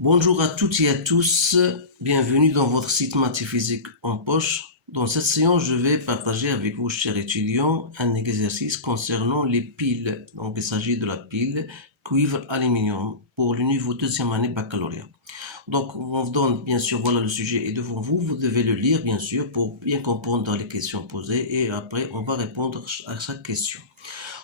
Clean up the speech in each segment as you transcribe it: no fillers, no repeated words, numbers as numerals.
Bonjour à toutes et à tous, bienvenue dans votre site Mathéphysique en poche. Dans cette séance, je vais partager avec vous, chers étudiants, un exercice concernant les piles. Donc, il s'agit de la pile cuivre-aluminium pour le niveau deuxième année baccalauréat. Donc, on vous donne, bien sûr, voilà le sujet est devant vous. Vous devez le lire, bien sûr, pour bien comprendre les questions posées et après, on va répondre à chaque question.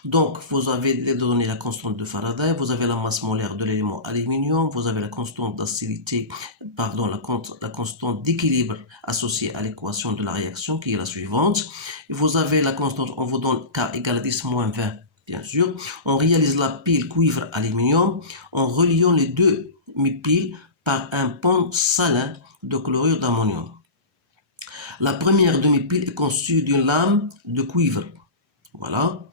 Donc, vous avez les données, la constante de Faraday, vous avez la masse molaire de l'élément aluminium, vous avez la constante d'activité, pardon, la constante d'équilibre associée à l'équation de la réaction qui est la suivante. Vous avez la constante, on vous donne K égale à 10 moins 20, bien sûr. On réalise la pile cuivre-aluminium en reliant les deux mi-piles par un pont salin de chlorure d'ammonium. La première demi-pile est constituée d'une lame de cuivre. Voilà.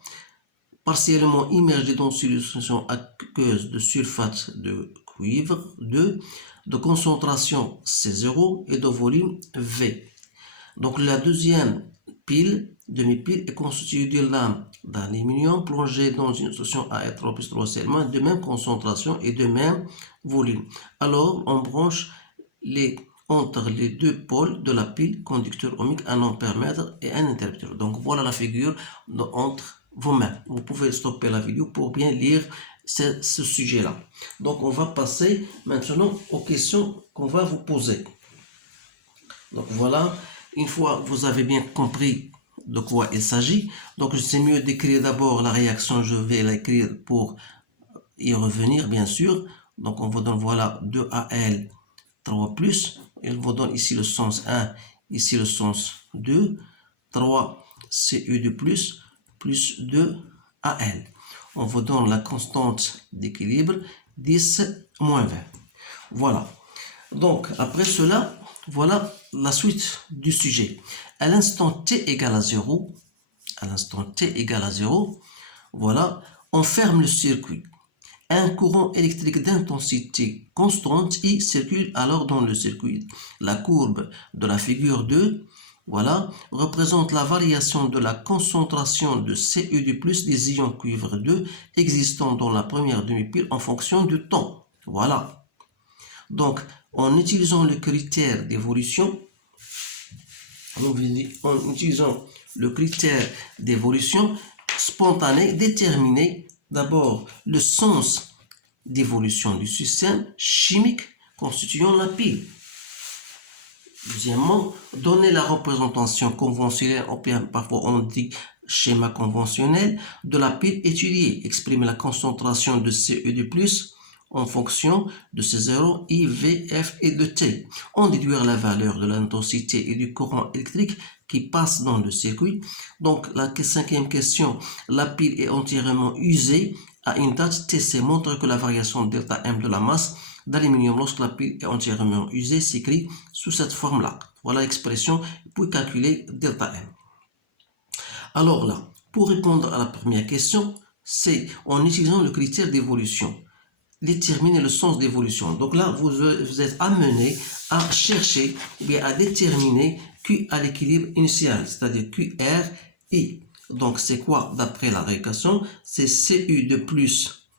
Partiellement immergé dans une solution aqueuse de sulfate de cuivre 2 de concentration C0 et de volume V. Donc la deuxième pile, demi-pile, est constituée d'une lame d'aluminium plongée dans une solution A3 plus 3 seulement de même concentration et de même volume. Alors on branche entre les deux pôles de la pile conducteur ohmique un ampèremètre et un interrupteur. Donc voilà la figure entre vos mains. Vous pouvez stopper la vidéo pour bien lire ce sujet-là. Donc on va passer maintenant aux questions qu'on va vous poser. Donc voilà, une fois que vous avez bien compris de quoi il s'agit, donc c'est mieux d'écrire d'abord la réaction, je vais l'écrire pour y revenir bien sûr. Donc on vous donne voilà 2Al 3 plus, il vous donne ici le sens 1, ici le sens 2, 3 Cu2 plus 2Al. On vous donne la constante d'équilibre 10 moins 20. Voilà. Donc, après cela, voilà la suite du sujet. À l'instant t égale à 0, voilà, on ferme le circuit. Un courant électrique d'intensité constante I circule alors dans le circuit. La courbe de la figure 2, voilà, représente la variation de la concentration de Cu2+ des ions cuivre 2 existant dans la première demi-pile en fonction du temps. Voilà. Donc, en utilisant le critère d'évolution, spontanée, déterminer d'abord le sens d'évolution du système chimique constituant la pile. Deuxièmement, donner la représentation conventionnelle, parfois on dit schéma conventionnel, de la pile étudiée. Exprimer la concentration de Cu2+, en fonction de C0, I, V, F et de T. En déduire la valeur de l'intensité et du courant électrique qui passe dans le circuit. Donc, la cinquième question, la pile est entièrement usée à une date TC, montre que la variation delta M de la masse d'aluminium lorsque la pile est entièrement usée s'écrit sous cette forme-là. Voilà l'expression pour calculer delta M. Alors là, pour répondre à la première question, c'est en utilisant le critère d'évolution. Déterminer le sens d'évolution. Donc là, vous êtes amené à chercher ou bien à déterminer Q à l'équilibre initial, c'est-à-dire QRI. Donc c'est quoi d'après la rééquation? C'est Cu2 plus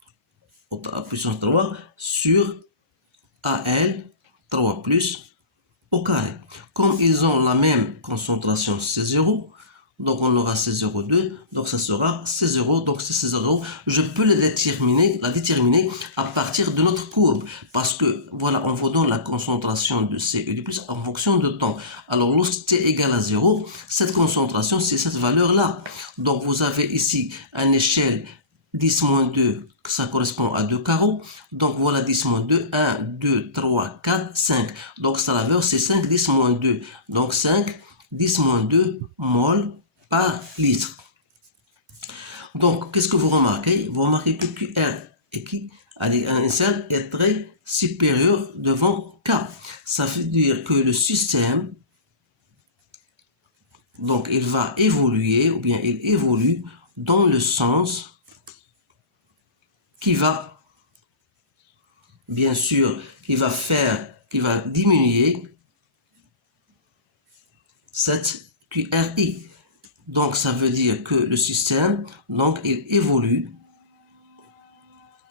à puissance 3 sur Al 3 plus au carré. Comme ils ont la même concentration C0, donc on aura C02, donc ça sera C0, donc c'est C0. Je peux la déterminer à partir de notre courbe, parce que voilà, on vous donne la concentration de Cu+ en fonction de temps. Alors lorsque t égale à 0, cette concentration, c'est cette valeur-là. Donc vous avez ici une échelle 10 moins 2, ça correspond à 2 carreaux. Donc voilà 10 moins 2, 1, 2, 3, 4, 5. Donc sa valeur c'est 5, 10 moins 2. Donc 5, 10 moins 2 mol par litre. Donc qu'est-ce que vous remarquez? Vous remarquez que QR est très supérieur devant K. Ça veut dire que le système, donc il va évoluer, ou bien il évolue dans le sens qui va, bien sûr, qui va diminuer cette QRI. Donc, ça veut dire que le système, donc, il évolue.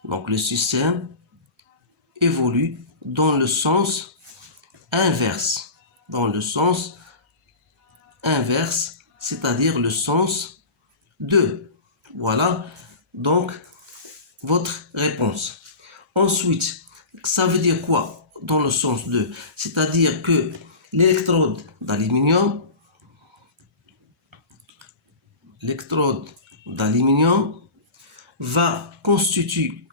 Donc, le système évolue dans le sens inverse. Dans le sens inverse, c'est-à-dire le sens 2. Voilà donc votre réponse. Ensuite, ça veut dire quoi dans le sens 2? C'est-à-dire que l'électrode d'aluminium va constituer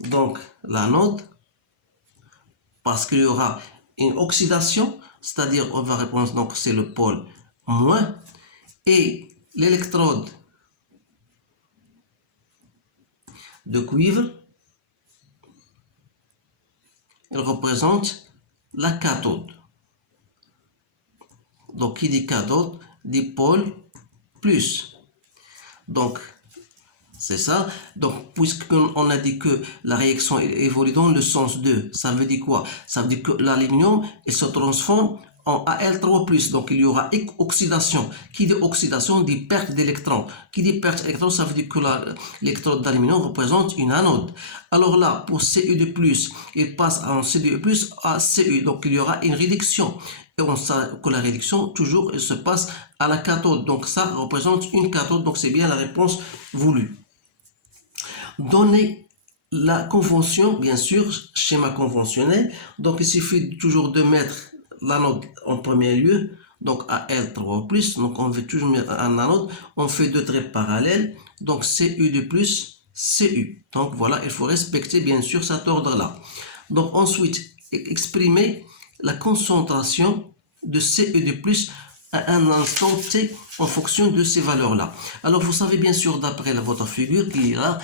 donc l'anode, parce qu'il y aura une oxydation, c'est-à-dire on va répondre, donc c'est le pôle moins, et l'électrode de cuivre, elle représente la cathode. Donc qui dit cathode dit pôle plus. Donc c'est ça. Donc puisqu'on a dit que la réaction évolue dans le sens 2, ça veut dire quoi? Ça veut dire que l'aluminium se transforme en Al3+, donc il y aura oxydation. Qui dit oxydation dit perte d'électrons. Qui dit perte d'électrons, ça veut dire que l'électrode d'aluminium représente une anode. Alors là, pour Cu2+, il passe en Cu2+ à Cu, donc il y aura une réduction. Et on sait que la réduction, toujours, elle se passe à la cathode. Donc ça représente une cathode, donc c'est bien la réponse voulue. Donner la convention, bien sûr, schéma conventionnel. Donc il suffit toujours de mettre l'anode en premier lieu, donc Al3+, donc on veut toujours mettre un anode, on fait deux traits parallèles, donc Cu2+, Cu. Donc voilà, il faut respecter bien sûr cet ordre-là. Donc ensuite, exprimer la concentration de Cu2+ à un instant T en fonction de ces valeurs-là. Alors vous savez bien sûr, d'après votre figure qui est là,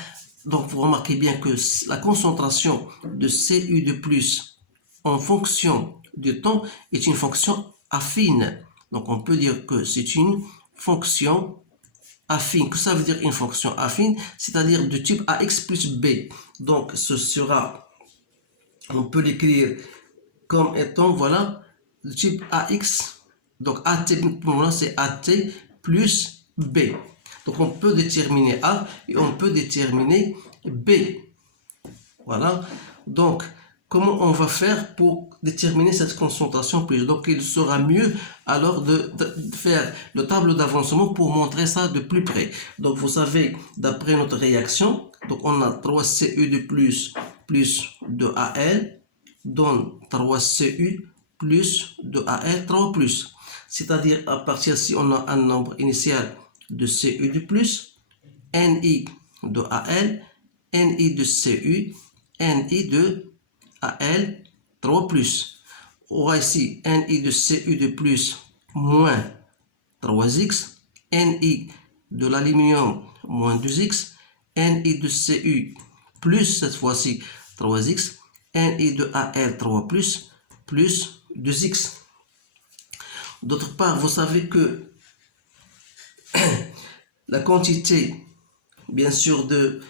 donc vous remarquez bien que la concentration de Cu2+ en fonction du temps est une fonction affine. Donc on peut dire que c'est une fonction affine. Que ça veut dire une fonction affine? C'est-à-dire de type AX plus B. Donc ce sera, on peut l'écrire comme étant, voilà, de type AX. Donc AT, pour moi c'est AT plus B. Donc on peut déterminer A et on peut déterminer B. Voilà. Donc comment on va faire pour déterminer cette concentration plus? Donc il sera mieux alors de faire le tableau d'avancement pour montrer ça de plus près. Donc vous savez, d'après notre réaction, donc on a 3Cu2+ plus 2Al donne 3Cu plus 2Al3+. C'est-à-dire à partir si on a un nombre initial de Cu2+, Ni de Al, Ni de Cu, Ni de Al3+. On aura ici Ni de Cu2+ moins 3x, Ni de l'aluminium moins 2x, Ni de Cu plus cette fois-ci 3x, Ni de Al3+, plus 2x. D'autre part, vous savez que la quantité, bien sûr, de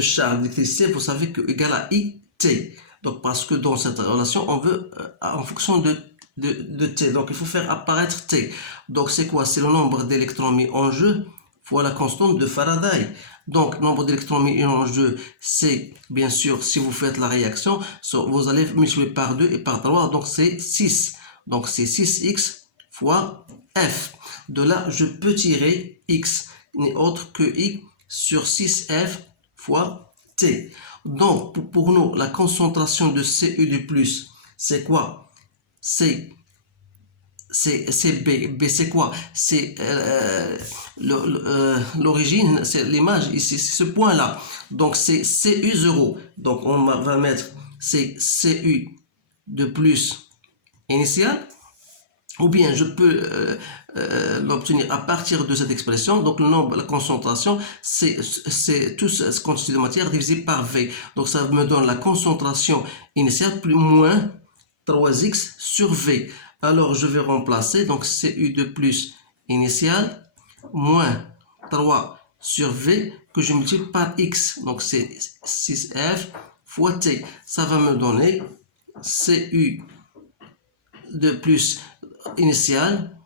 charge d'électricité, vous savez que égale à IT. Donc, parce que dans cette relation, on veut en fonction de T. Donc, il faut faire apparaître T. Donc, c'est quoi? C'est le nombre d'électrons mis en jeu fois la constante de Faraday. Donc, nombre d'électrons mis en jeu, c'est, bien sûr, si vous faites la réaction, vous allez multiplier par 2 et par 3. Donc, c'est 6. Donc, c'est 6x fois F. De là, je peux tirer x n'est autre que i sur 6F fois T. Donc, pour nous, la concentration de Cu2+, c'est quoi? C'est B. B, c'est quoi? C'est l'origine, c'est l'image ici, c'est ce point-là. Donc, c'est Cu0. Donc, on va mettre c'est Cu de plus initial. Ou bien je peux l'obtenir à partir de cette expression. Donc le nombre, la concentration, c'est tout ce quantité de matière divisé par V. Donc ça me donne la concentration initiale plus moins 3x sur V. Alors je vais remplacer, donc Cu2+ initial moins 3 sur V que je multiplie par x. Donc c'est 6F fois T. Ça va me donner Cu2+ initial,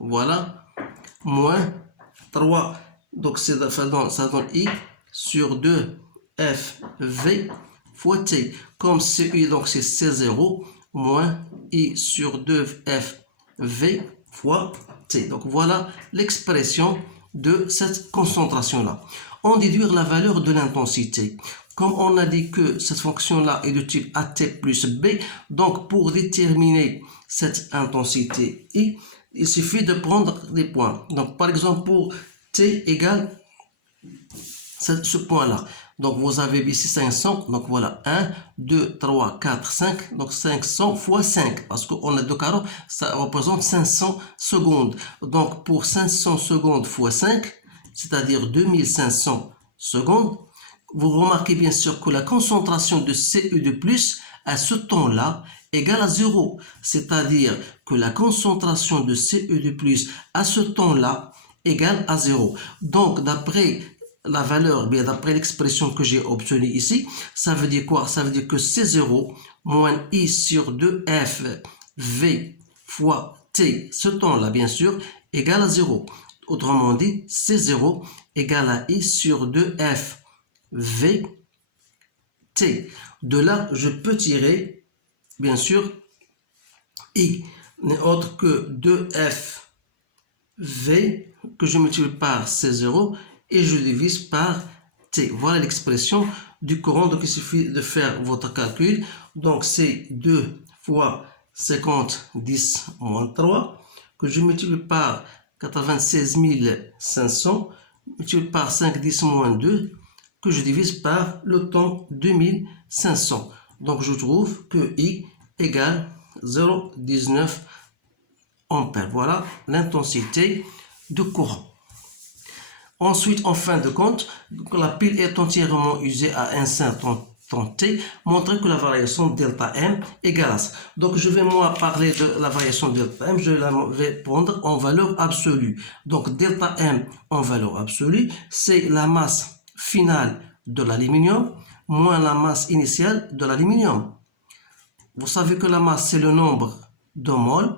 voilà, moins 3, donc ça donne I sur 2 FV fois T. Comme CU, donc c'est C0 moins I sur 2FV fois T. Donc voilà l'expression de cette concentration-là. On déduire la valeur de l'intensité. Comme on a dit que cette fonction-là est de type AT plus B, donc pour déterminer cette intensité I, il suffit de prendre des points. Donc par exemple pour T égale ce point-là. Donc vous avez ici 500, donc voilà 1, 2, 3, 4, 5, donc 500 fois 5, parce qu'on a deux carreaux, ça représente 500 secondes. Donc pour 500 secondes fois 5, c'est-à-dire 2500 secondes, vous remarquez bien sûr que la concentration de CE2+, à ce temps-là, égale à 0. C'est-à-dire que la concentration de CE2+, à ce temps-là, égale à 0. Donc d'après la valeur, bien d'après l'expression que j'ai obtenue ici, ça veut dire quoi? Ça veut dire que C0 moins I sur 2F V fois T, ce temps-là bien sûr, égale à 0. Autrement dit, C0 égale à I sur 2F V T. De là, je peux tirer, bien sûr, I n'est autre que 2F V que je multiplie par C0 et je divise par T. Voilà l'expression du courant. Donc il suffit de faire votre calcul. Donc c'est 2 fois 50 10 moins 3 que je multiplie par 96 500 multiplié par 5 10 moins 2 que je divise par le temps 2500. Donc je trouve que I égale 0,19 ampères. Voilà l'intensité de courant. Ensuite, en fin de compte, la pile est entièrement usée à un certain temps T, montrer que la variation delta M égale à ça. Donc, je vais moi parler de la variation delta M, je vais prendre en valeur absolue. Donc, delta M en valeur absolue, c'est la masse finale de l'aluminium moins la masse initiale de l'aluminium. Vous savez que la masse, c'est le nombre de moles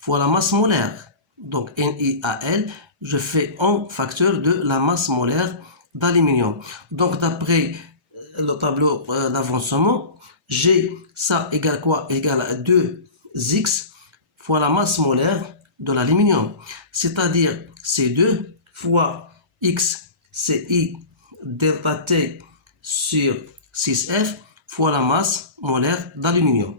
fois la masse molaire. Donc, NiAl, je fais en facteur de la masse molaire d'aluminium. Donc, d'après le tableau d'avancement, j'ai ça égale quoi? Égale à 2x fois la masse molaire de l'aluminium. C'est-à-dire C2 fois x, c'est I delta T sur 6F fois la masse molaire d'aluminium.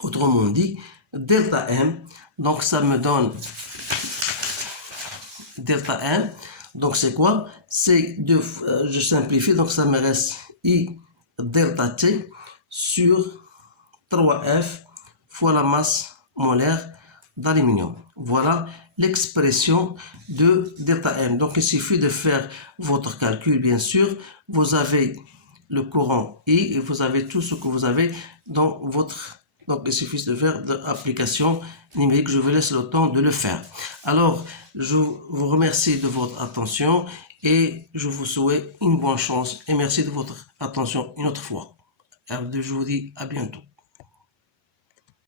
Autrement dit, delta M, donc ça me donne delta M, donc c'est quoi? C'est je simplifie, donc ça me reste I delta T sur 3F fois la masse molaire d'aluminium. Voilà l'expression de delta M. Donc il suffit de faire votre calcul, bien sûr. Vous avez le courant I et vous avez tout ce que vous avez dans votre... Donc, il suffit de faire de l'application numérique. Je vous laisse le temps de le faire. Alors, je vous remercie de votre attention et je vous souhaite une bonne chance. Et merci de votre attention une autre fois. Je vous dis à bientôt.